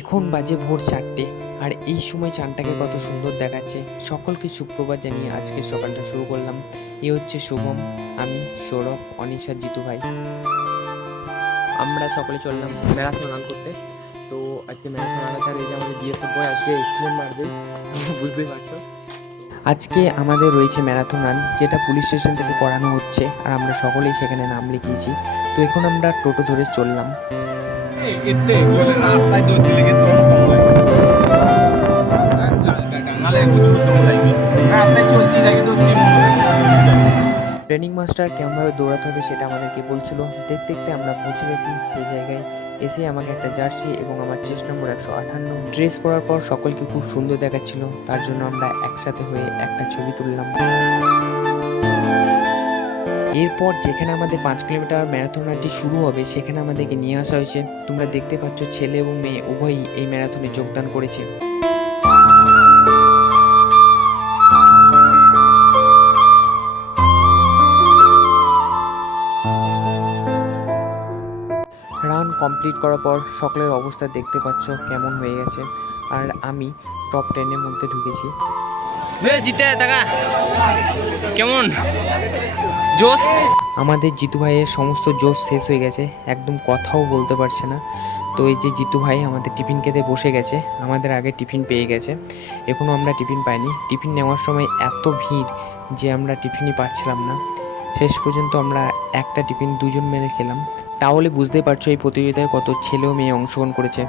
এখন বাজে ভোর 4টে, আর এই সময় চাঁদটাকে কত সুন্দর দেখাচ্ছে। সকলকে সুপ্রভাত জানিয়ে আজকে সকালটা শুরু করলাম। এ হচ্ছে শুভম, আমি, সৌরভ, অনিশা, জিতু ভাই। আমরা সকলে চললাম ম্যারাথন রান করতে। তো আজকে ম্যারাথন রানাতে আর এই যে আমাদের বিএসএফ বয় আজকে এক্সিডেন্ট মারবে, বুঝতেই পারছো। আজকে আমাদের রয়েছে ম্যারাথন রান, যেটা পুলিশ স্টেশন থেকে করানো হচ্ছে, আর আমরা সকলেই সেখানে নাম লিখিয়েছি। তো এখন আমরা টোটো ধরে চললাম। রাস্তায় দৌড়তে লেগে রাস্তায় চলতে থাকে তো ট্রেনিং মাস্টার কেমনভাবে দৌড়াতে হবে সেটা আমাদেরকে বলছিল। দেখতে দেখতে আমরা পৌঁছে গেছি সেই জায়গায়। এসে আমাকে একটা জার্সি এবং আমার চেস্ট নম্বর 158 ড্রেস পরার পর সকলকে খুব সুন্দর দেখাচ্ছিল। তার জন্য আমরা একসাথে হয়ে একটা ছবি তুললাম। এরপর যেখানে আমাদের 5 কিলোমিটার ম্যারাথন রানটি শুরু হবে সেখানে আমাদেরকে নিয়ে আসা হয়েছে। তোমরা দেখতে পাচ্ছ ছেলে এবং মেয়ে উভয়ই এই ম্যারাথনে যোগদান করেছে। রান কমপ্লিট করার পর সকলের অবস্থা দেখতে পাচ্ছ কেমন হয়ে গেছে, আর আমি টপ 10-এর মধ্যে ঢুকেছি। জিতে টাকা কেমন জোশ। আমাদের জিতু ভাইয়ের সমস্ত জোশ শেষ হয়ে গেছে, একদম কথাও বলতে পারছে না। তো এই যে জিতু ভাই আমাদের টিফিন খেতে বসে গেছে, আমাদের আগে টিফিন পেয়ে গেছে। এখনও আমরা টিফিন পাইনি। টিফিন নেওয়ার সময় এত ভিড় যে আমরা টিফিনই পাচ্ছিলাম না। শেষ পর্যন্ত আমরা একটা টিফিন দুজন মিলে খেলাম। তাহলে বুঝতেই পারছো এই প্রতিযোগিতায় কত ছেলে ও মেয়ে অংশগ্রহণ করেছে।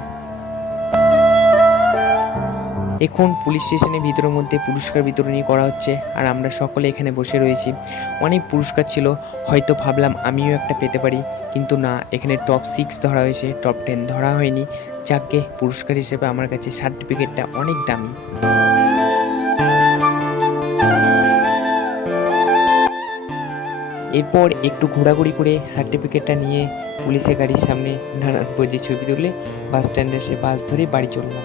এখন পুলিশ স্টেশনের ভিতরের মধ্যে পুরস্কার বিতরণী করা হচ্ছে, আর আমরা সকলে এখানে বসে রয়েছি। অনেক পুরস্কার ছিল, হয়তো ভাবলাম আমিও একটা পেতে পারি, কিন্তু না, এখানে টপ 6 ধরা হয়েছে, টপ 10 ধরা হয়নি। যাকে পুরস্কার হিসেবে আমার কাছে সার্টিফিকেটটা অনেক দামি। এরপর একটু ঘোরাঘুরি করে সার্টিফিকেটটা নিয়ে পুলিশের গাড়ির সামনে নানান বজে ছবি তুলে বাস স্ট্যান্ডে এসে বাস ধরে বাড়ি চললাম।